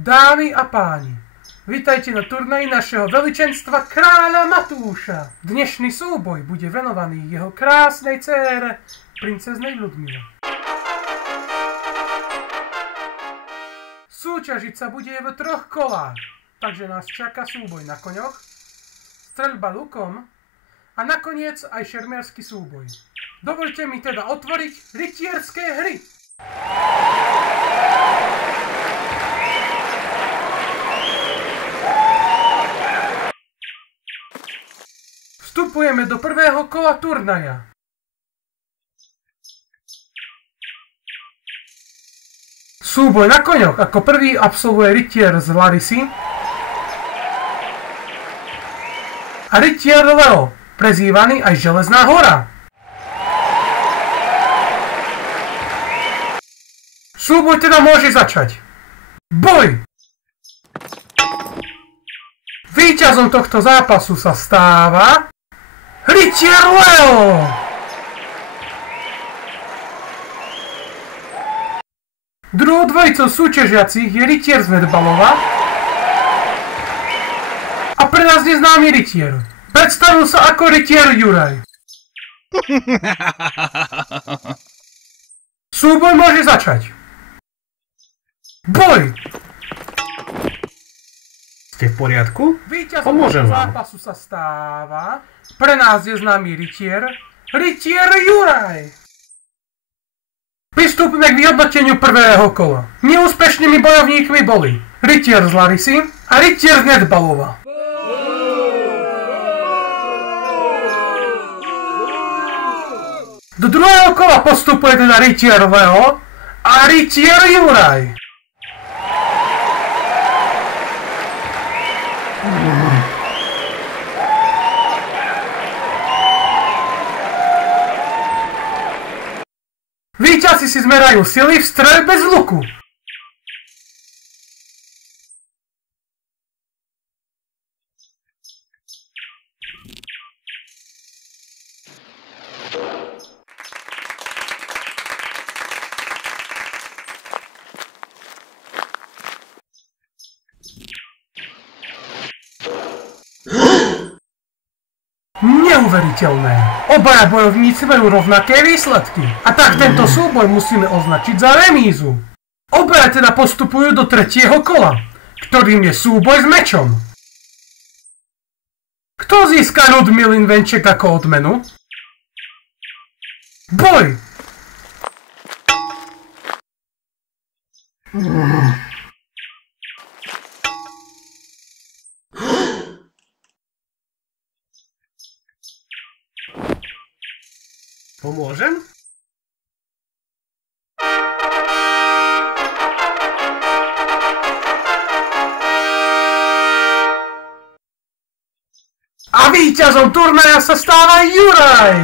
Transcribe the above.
Dámy a páni, vítajte na turnaji našeho veličenstva kráľa Matúša. Dnešný súboj bude venovaný jeho krásnej dcére, princeznej Ľudmile. Súťažiť sa bude v 3 kolách, takže nás čaká súboj na koňoch, streľba lukom a nakoniec aj šermiarsky súboj. Dovoľte mi teda otvoriť rytierské hry. Vstupujeme do prvého kola turnaja. Súboj na koňoch. Ako prvý absolvuje rytier z Larysy a rytier Leo, prezývaný aj Železná hora. Súboj teda môže začať. Boj! Víťazom tohto zápasu sa stáva rytier Leo! Druhou dvojicou súťažiacich je rytier z Nedbalova a pre nás neznámy rytier. Predstavil sa ako rytier Juraj. Súboj môže začať. Boj! Ste v poriadku? Víťazom zápasu sa stáva pre nás neznámy rytier Juraj. Pristúpime k vyhodnoteniu prvého kola. Neúspešnými bojovníkmi boli rytier z Larysy a rytier z Nedbalova. Do druhého kola postupuje teda rytier Leo a rytier Juraj. Víťazi si zmerajú sily v streľbe z luku. Neuveriteľné. Obaja bojovníci majú rovnaké výsledky. A tak tento súboj musíme označiť za remízu. Obaja teda postupujú do 3. kola, ktorým je súboj s mečom. Kto získa Ľudmilin venček ako odmenu? Boj! Pomôžem? A víťazom turnaja sa stáva Juraj!